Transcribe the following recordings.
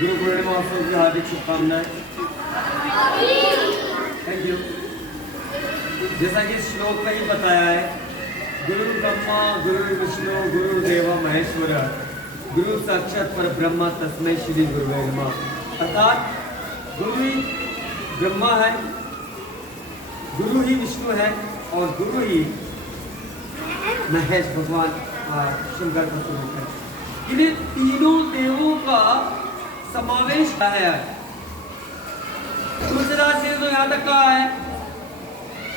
गुरु पूर्णिमा महोत्सव की हार्दिक शुभकामनाएं। Thank you. जैसा कि श्लोक में ही बताया है, गुरु ब्रह्मा गुरु विष्णु गुरु देव महेश्वर गुरु साक्षात पर ब्रह्मा तस्मै श्री गुरुवे नमः। अर्थात गुरु ही ब्रह्मा है, गुरु ही विष्णु है और गुरु ही महेश भगवान शंकर का स्वरूप है। इन्हें तीनों देवों का समावेश है। तुलसीदास जी तो यहाँ तक कहा है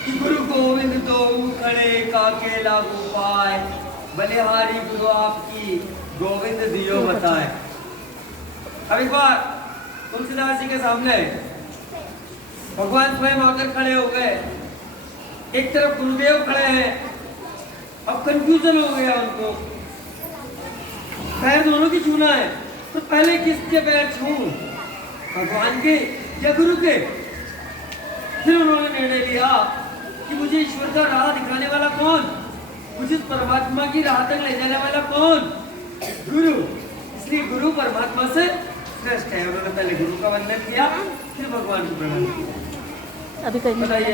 कि गुरु गोविंद दो खड़े काके लागू पाए, बलिहारी गुरु आपकी गोविंद दियो बताए। अब एक बार तुलसीदास जी के सामने भगवान स्वयं आकर खड़े हो गए, एक तरफ गुरुदेव खड़े हैं। अब कंफ्यूजन हो गया उनको, पैर दोनों की छूना है, तो पहले किसके पैर छूं, भगवान के या गुरु के? फिर उन्होंने निर्णय लिया कि मुझे ईश्वर का राह दिखाने वाला कौन, मुझे परमात्मा की राह तक ले जाने वाला कौन? गुरु। इसलिए गुरु परमात्मा से श्रेष्ठ है। उन्होंने पहले गुरु का वंदन किया, फिर भगवान को प्रणाम किया। अभी कहीं बताइए,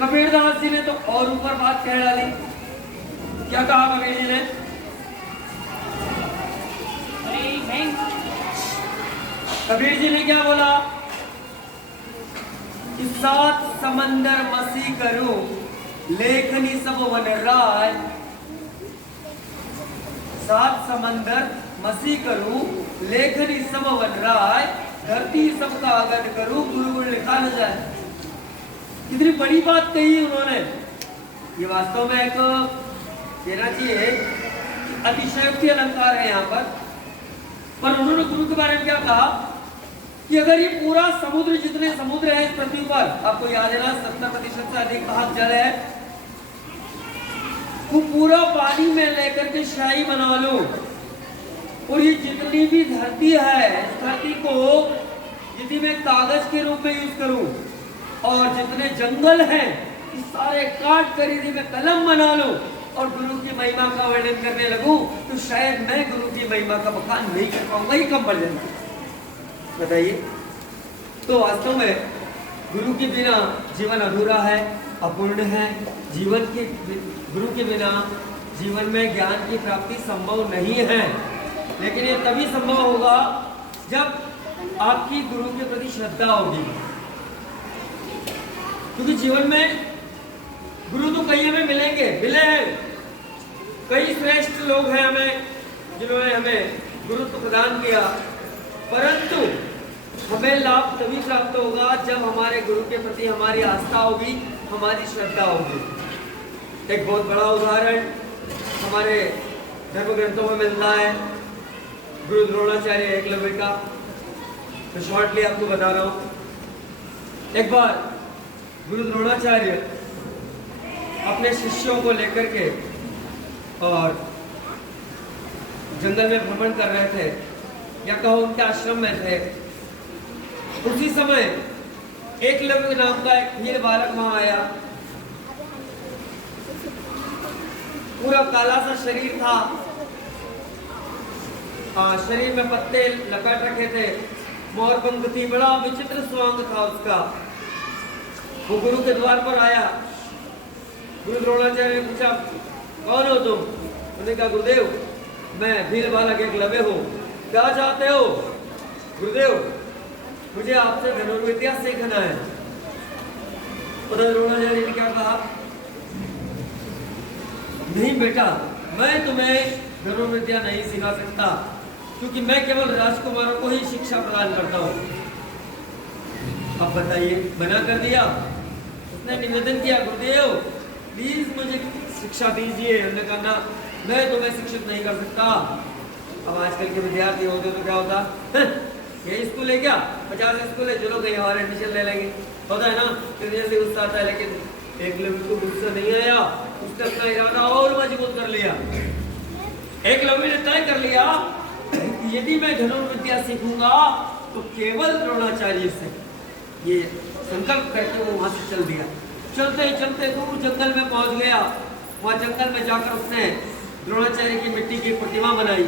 कबीरदास जी ने तो और ऊपर बात कह डाली। क्या कहा कबीर जी ने? कबीर जी ने क्या बोला कि सात समंदर मसी करूं लेखनी सब वन राय। सात समंदर मसी करूं लेखनी सब वन राय, धरती सबका अगन करूं गुरु गुरु लिखा न जाए। कितनी बड़ी बात कही उन्होंने। ये वास्तव में एक कहना चाहिए अतिशयोक्ति अलंकार है यहाँ पर उन्होंने गुरु के बारे में क्या कहा कि अगर ये पूरा समुद्र, जितने समुद्र है इस पृथ्वी पर, आपको याद है ना 70% से अधिक भाग जल है, वो पूरा पानी में लेकर के शाही बना लो और ये जितनी भी धरती है, इस धरती को यदि मैं कागज के रूप में यूज करूं और जितने जंगल हैं इस सारे काट कर यदि मैं कलम बना लूं और गुरु की महिमा का वर्णन करने लगूं तो शायद मैं गुरु की महिमा का बखान नहीं कर पाऊंगा, ही कम पड़ जाएगा। बताइए, तो वास्तव में गुरु के बिना जीवन अधूरा है, अपूर्ण है। जीवन के गुरु के बिना जीवन में ज्ञान की प्राप्ति संभव नहीं है। लेकिन ये तभी संभव होगा जब आपकी गुरु के प्रति श्रद्धा होगी, क्योंकि जीवन में गुरु तो कई हमें मिले हैं, कई श्रेष्ठ लोग हैं हमें जिन्होंने हमें गुरुत्व प्रदान किया, परंतु हमें लाभ तभी प्राप्त होगा जब हमारे गुरु के प्रति हमारी आस्था होगी, हमारी श्रद्धा होगी। एक बहुत बड़ा उदाहरण हमारे धर्म ग्रंथों में मिलता है गुरु द्रोणाचार्य एकलव्य का। तो शॉर्टली आपको बता रहा हूं। एक बार गुरु द्रोणाचार्य अपने शिष्यों को लेकर के और जंगल में भ्रमण कर रहे थे, या कहो उनके आश्रम में थे। उसी समय एकलव्य नाम का एक हीर बालक वहां आया। पूरा काला सा शरीर था, शरीर में पत्ते लपेट रखे थे, मोरपंख थी, बड़ा विचित्र स्वांग था उसका। वो गुरु के द्वार पर आया। गुरु द्रोणाचार्य ने पूछा, कौन हो तुम? उन्होंने कहा, गुरुदेव मैं भील बालक एकलव्य हूँ। क्या चाहते हो? गुरुदेव मुझे आपसे धनुर्विद्या सीखना है। उधर द्रोणाचार्य ने क्या कहा, नहीं बेटा, मैं तुम्हें धनुर्विद्या नहीं सिखा सकता, क्योंकि मैं केवल राजकुमारों को ही शिक्षा प्रदान करता हूँ। अब बताइए, मना कर दिया। उसने निवेदन किया, गुरुदेव प्लीज मुझे शिक्षा दीजिए। उन्होंने कहा, ना मैं तुम्हें शिक्षित नहीं कर सकता। अब आजकल के विद्यार्थी होते तो क्या होता, ये स्कूल है क्या, 50 स्कूल है, चलो कहीं और एडमिशन ले लेंगे, होता है ना। फिर जैसे गुस्सा आता है, लेकिन एकलव्य को गुस्सा नहीं आया। उसने अपना इरादा और मजबूत कर लिया। एकलव्य ने तय कर लिया कि यदि मैं धनुर्विद्या सीखूंगा तो केवल द्रोणाचार्य से। ये संकल्प करके वो वहां से चल दिया। चलते चलते दूर जंगल में पहुंच गया। वहां जंगल में जाकर उसने द्रोणाचार्य की मिट्टी की प्रतिमा बनाई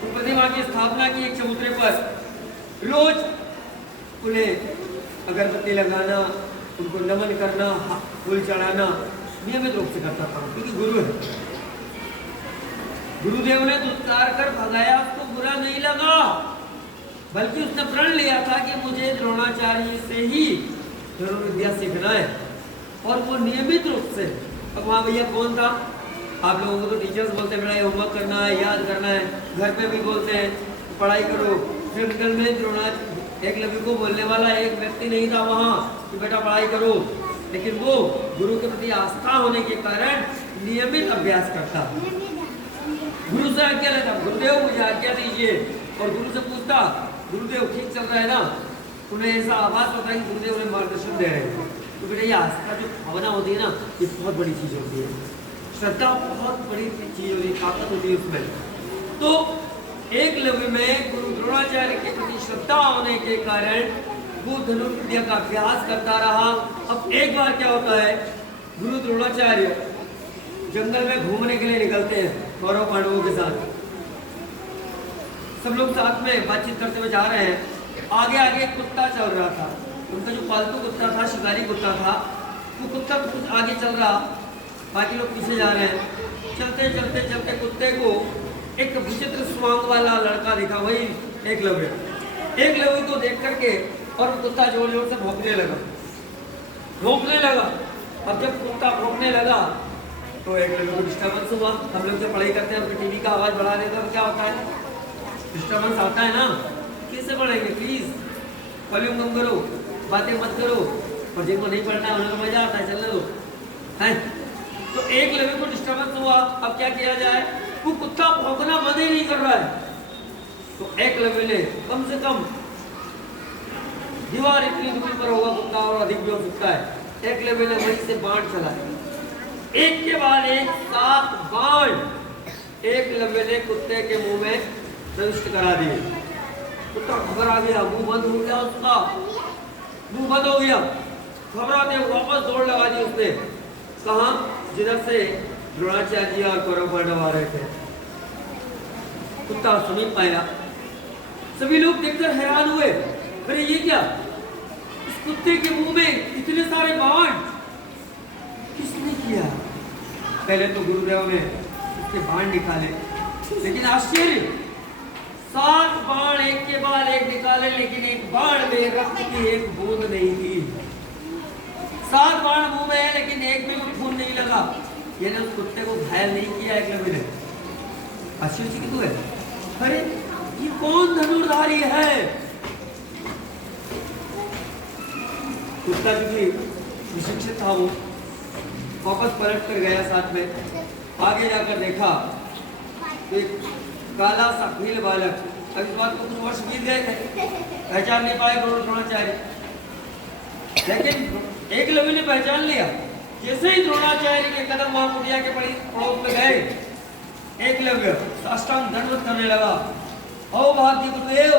तो प्रतिमा की स्थापना की एक चबूतरे पर। रोज उन्हें अगरबत्ती लगाना, उनको नमन करना, फूल चढ़ाना नियमित रूप से करता था, क्योंकि गुरु है। गुरुदेव ने दुत्कार कर भगाया, उसको बुरा नहीं लगा, बल्कि उसने प्रण लिया था कि मुझे द्रोणाचार्य से ही धनुर्विद्या सीखना है। और वो नियमित रूप से, अब वहाँ भैया कौन था? आप लोगों को तो टीचर्स बोलते हैं बेटा होमवर्क करना है, याद करना है, घर पे भी बोलते हैं पढ़ाई करो। जंगल में द्रोणाचार्य एकलव्य को बोलने वाला एक व्यक्ति नहीं था वहाँ कि बेटा पढ़ाई करो, लेकिन वो गुरु के प्रति आस्था होने के कारण नियमित अभ्यास करता। गुरु से आज्ञा लेता, गुरुदेव मुझे आज्ञा दीजिए, और गुरु से पूछता, गुरुदेव ठीक चल रहा है ना? उन्हें ऐसा आभास होता है कि गुरुदेव उन्हें मार्गदर्शन दे रहे हैं। तो बेटा ये आस्था जो भावना होती है ना, ये बहुत बड़ी चीज होती है। श्रद्धा बहुत बड़ी चीज होती है, ताकत होती है उसमें। तो एकलव्य में गुरु द्रोणाचार्य के प्रति श्रद्धा होने के कारण वो धनुर्विद्या का अभ्यास करता रहा। अब एक बार क्या होता है, गुरु द्रोणाचार्य जंगल में घूमने के लिए निकलते हैं कौरव पांडवों के साथ। सब लोग साथ में बातचीत करते हुए जा रहे हैं। आगे आगे एक कुत्ता चल रहा था, उनका जो पालतू कुत्ता था, शिकारी कुत्ता था, वो कुत्ता कुछ आगे चल रहा, बाकी लोग पीछे जा रहे हैं। चलते चलते चलते कुत्ते को एक विचित्र स्वांग वाला लड़का दिखा, वही एकलव्य। एकलव्य को देख करके और कुत्ता जोर जोर से भौंकने लगा। अब जब कुत्ता भौंकने लगा तो एकलव्य को डिस्टर्बेंस हुआ। हम लोग जब पढ़ाई करते हैं तो टीवी का आवाज बढ़ा देते हैं तो क्या होता है, डिस्टर्बेंस आता है ना। कैसे पढ़ेंगे, प्लीज वॉल्यूम कम करो, बातें मत करो, और जिनको नहीं पढ़ना है उन्हें तो मजा आता है, चलने दो है। तो एकलव्य को डिस्टर्बेंस हुआ। अब क्या किया जाए, वो कुत्ता भौंकना बंद ही नहीं कर रहा है। तो एकलव्य ने कम से कम दीवार इतनी दूरी पर होगा कुत्ता और अधिक भी हो सकता है, एकलव्य ने वहीं से बाण चलाया। एक के बाद एक 7 बाण एकलव्य ने कुत्ते के मुंह में प्रविष्ट करा दिए। कुत्ता घबरा गया, मुंह बंद हो गया, उसका मुंह बंद हो गया। घबराते वापस दौड़ लगा दी उसने, कहां? जिधर से द्रोणाचार्य जी और कौरव पांडव आ रहे थे। कुत्ता सुन नहीं पाया। सभी लोग देखकर हैरान हुए, अरे ये क्या, इस कुत्ते के मुंह में इतने सारे बाण किसने किया? पहले तो गुरुदेव ने उसके बाण निकाले, लेकिन आश्चर्य, 7 बाण एक के बाद एक निकाले, लेकिन एक बाण में रक्त की एक बूंद नहीं थी। 7 बाण मुंह में है, लेकिन एक में भी खून नहीं लगा। ये उस कुत्ते को घायल नहीं किया एकलव्य ने। आश्चर्य की तो है, अरे ये कौन धनुर्धारी है? कुत्ता क्योंकि विशिक्षित था, वो वापस पलट कर गया। साथ में आगे जाकर देखा तो एक काला सा भील बालक, अब इस बात को कुछ वर्ष बीत गए थे, पहचान नहीं पाए गुरु द्रोणाचार्य, लेकिन एकलव्य ने पहचान लिया। जैसे ही द्रोणाचार्य के कदम वहां कुटिया के पड़ोस में गए, एकलव्य साष्टांग दंडवत करने लगा। ओ भाग्य गुरुदेव,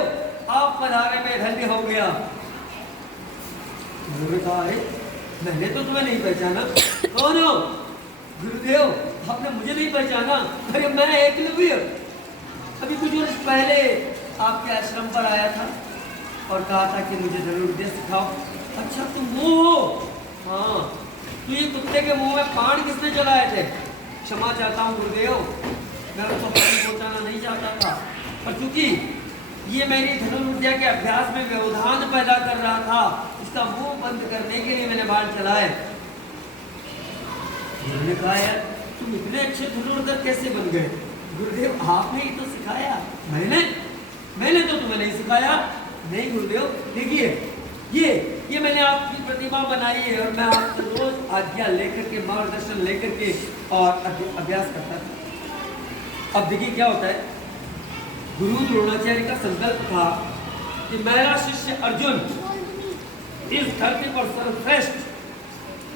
आप पधारे में धन्य हो गया। मैंने तो तुम्हें नहीं पहचाना, कौन हो? गुरुदेव, आपने मुझे नहीं पहचाना? अरे मैं एकलव्य, अभी कुछ वर्ष पहले आपके आश्रम पर आया था और कहा था कि मुझे धनुर्विद्या सिखाओ। अच्छा तुम वो हो? हाँ। तो ये कुत्ते के मुंह में बाण किसने चलाए थे? क्षमा चाहता हूँ गुरुदेव, मैं उसको पानी पहुंचाना नहीं चाहता था, पर क्योंकि ये मेरी धनुर्विद्या के अभ्यास में व्यवधान पैदा कर रहा था, इसका मुंह बंद करने के लिए मैंने बाण चलाए। उन्होंने कहा यार तुम इतने अच्छे धनुर्धर कैसे बन गए? गुरुदेव आपने ही तो सिखाया। मैंने तो तुम्हें नहीं सिखाया। नहीं गुरुदेव, देखिए ये मैंने आपकी प्रतिमा बनाई है और मैं आपसे रोज आज्ञा लेकर के, मार्गदर्शन लेकर के और अभ्यास करता था। अब देखिए क्या होता है, गुरु द्रोणाचार्य का संकल्प था कि मेरा शिष्य अर्जुन इस धरती पर सर्वश्रेष्ठ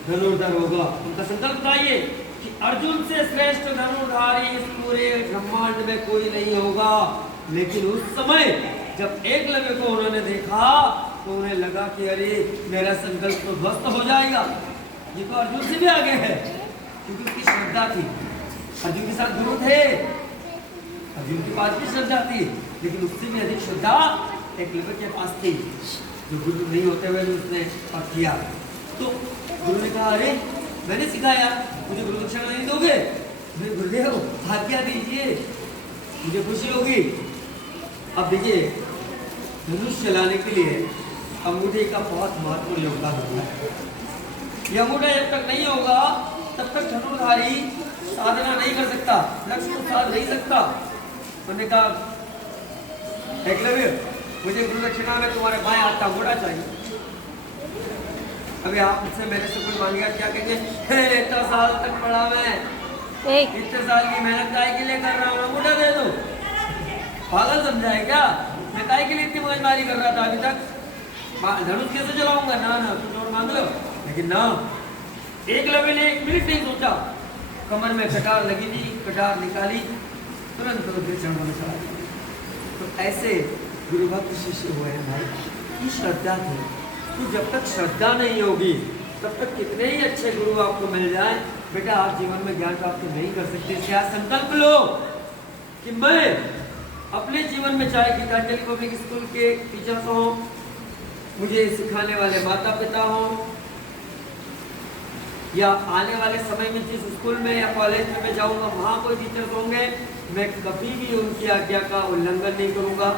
धनुर्धर होगा। उनका संकल्प था ये कि अर्जुन से श्रेष्ठ धनुर्धारी इस पूरे ब्रह्मांड में कोई नहीं होगा। लेकिन उस समय जब एकलव्य को उन्होंने देखा तो उन्हें लगा कि अरे मेरा संकल्प तो ध्वस्त हो जाएगा। ये तो अर्जुन से भी आगे है, क्योंकि उसकी श्रद्धा थी, अर्जुन के साथ गुरु थे। अभी उनके पास भी श्रद्धा थी, लेकिन उससे भी अधिक श्रद्धा एकलव्य के पास थी, जो गुरु नहीं होते हुए भी उसने और किया। तो गुरु ने कहा, अरे मैंने सिखाया, मुझे गुरु दक्षिणा नहीं दोगे? गुरुदेव आज्ञा दीजिए, मुझे खुशी होगी। अब देखिए, धनुष चलाने के लिए अंगूठे का बहुत महत्वपूर्ण योगदान होता है। यह अंगूठा जब तक नहीं होगा तब तक धनुर्धारी साधना नहीं कर सकता, लक्ष्य को साध नहीं सकता। उन्होंने कहा, एकलव्य मुझे गुरु दक्षिणा में तुम्हारे बाएं हाथ का अंगूठा चाहिए। अभी आप मुझसे मेरे से कोई मांगेगा, क्या कहेंगे? इतना साल तक पढ़ा मैं, इतने साल की मेहनत काय के लिए कर रहा हूँ, अंगूठा दे दो। पागल समझाए क्या? मैं काय के लिए इतनी मगजमारी कर रहा था अभी तक? धनुष कैसे चलाऊंगा? ना ना तुम और मांग लो। लेकिन ना, एकलव्य ने 1 मिनट नहीं सोचा, कमर में कटार लगी थी, कटार निकाली, तुरंत चरणों में चढ़ा दी। तो ऐसे गुरु भक्त शिष्य हुए हैं भाई, की श्रद्धा थी। तो जब तक श्रद्धा नहीं होगी तब तक कितने ही अच्छे गुरु आपको मिल जाए, बेटा आप जीवन में ज्ञान प्राप्त नहीं कर सकते। इसलिए आज संकल्प लो कि मैं अपने जीवन में, चाहे गीतांजलि पब्लिक स्कूल के टीचर्स हों, मुझे सिखाने वाले माता पिता हों, या आने वाले समय में जिस स्कूल में या कॉलेज में मैं जाऊंगा वहाँ कोई टीचर्स होंगे, मैं कभी भी उनकी आज्ञा का उल्लंघन नहीं करूंगा,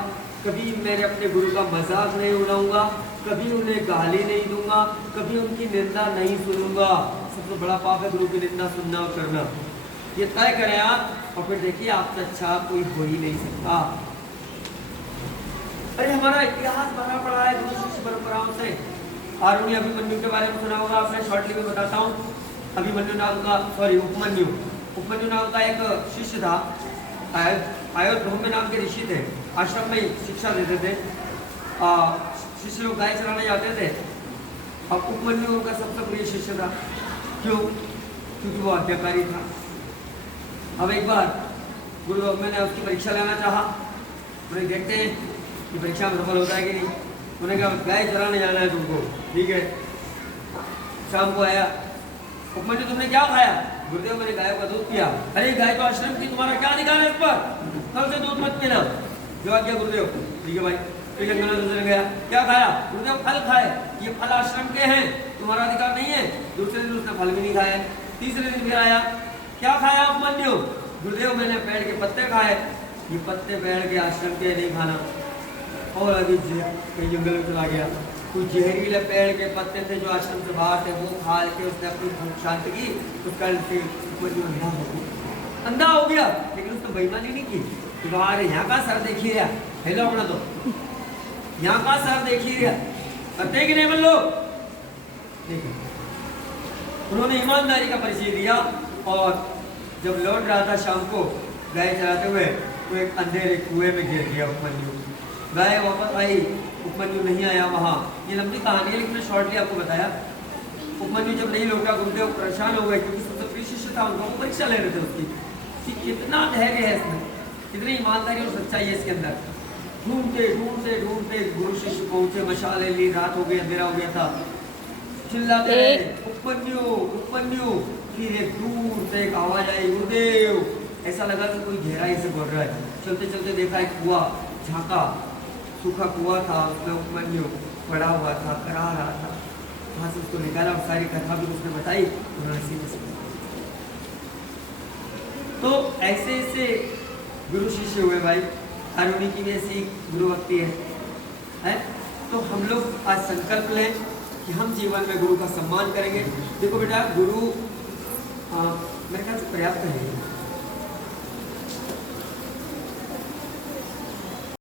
कभी मेरे अपने गुरु का मजाक नहीं उड़ाऊंगा, कभी उन्हें गाली नहीं दूंगा, कभी उनकी निंदा नहीं सुनूंगा। सबसे बड़ा पाप है गुरु की निंदा सुनना और करना। ये तय करें आप, और फिर देखिए आपसे अच्छा कोई हो ही नहीं सकता। अरे हमारा इतिहास भरा पड़ा है गुरु शिष्य परंपराओं से। आरुणि अभिमन्यु के बारे में सुना होगा आपने, शॉर्टली में बताता हूँ। अभिमन्यु नाम का, सॉरी उपमन्यु नाम का एक शिष्य था। आयोध्या नाम के ऋषि थे, आश्रम में शिक्षा देते थे। शिष्य लोग गाय चलाने जाते थे, अब उपमन्यु उनका सबसे प्रिय शिष्य था। क्यों? क्योंकि वो आज्ञाकारी था। अब एक बार गुरु ब्रह्मा ने उसकी परीक्षा लेना चाहा। उन्हें देखते हैं कि परीक्षा में सफल होता है कि नहीं। उन्हें कहा, गाय चलाने जाना है तुमको, ठीक है। शाम को आया, उपमन्यु तुमने क्या खाया? गुरुदेव मैंने गाय का दूध पिया। अरे गाय तो आश्रम की, तुम्हारा क्या अधिकार है इस पर? कल से दूध मत पीना। जवाब दिया गुरुदेव, ठीक है भाई। फिर जंगल में दूसरे गया, क्या खाया? गुरुदेव फल खाए, ये फल आश्रम के हैं, तुम्हारा अधिकार नहीं है। दूसरे दिन उसने फल भी नहीं खाया। तीसरे दिन फिर आया, क्या खाया उपमन्यु? गुरुदेव मैंने पेड़ के पत्ते खाए। ये पत्ते पेड़ के आश्रम के नहीं खाना। और अभी कहीं जंगल में चला गया, कुछ जहरीले पेड़ के पत्ते थे जो आश्रम से बाहर थे, वो खा के उसने अपनी भूख शांत की। तो कल से अंधा हो गया, लेकिन उसने बेईमानी नहीं की कि बाहर यहाँ का सर देखिए रहा, हेलो अपना तो यहाँ का सर देखिए रहा, करते कि नहीं मन लोग? उन्होंने ईमानदारी का परिचय दिया। और जब लौट रहा था शाम को गाय चलाते हुए, तो एक अंधेरे कुएं में गिर गया उपमन्यु। गाय वापस आई, उपमन्यु नहीं आया वहाँ। ये लंबी कहानी है, लेकिन मैं शॉर्टली आपको बताया। उपमन्यु जब नहीं लौटा, गुरुदेव परेशान हो गए, क्योंकि सबसे प्रिय शिष्य था उनका, वो परीक्षा ले रहे थे उसकी कि कितना धैर्य है इसमें, कितनी ईमानदारी और सच्चाई है इसके अंदर। ढूंढते ढूंढते ढूंढते गुरु शिष्य पहुंचे, मशाले ली, रात हो गई, अंधेरा हो गया था। चिल्लाते रहे, उपमन्यु उपमन्यु। फिर एक दूर से एक आवाज आई, गुरुदेव। ऐसा लगा कि कोई गहराई से बोल रहा है। चलते चलते देखा एक कुआ, झांका, सूखा कुआ था, उसमें उपमन्यु पड़ा हुआ था, करा रहा था। वहाँ से उसको निकाला और सारी कथा भी उसने बताई। उन्होंने सीधे तो ऐसे ऐसे गुरु शिष्य हुए भाई। आरुणि की भी ऐसी गुरु भक्ति है? तो हम लोग आज संकल्प लें कि हम जीवन में गुरु का सम्मान करेंगे। देखो बेटा, गुरु मेरे ख्याल से पर्याप्त है।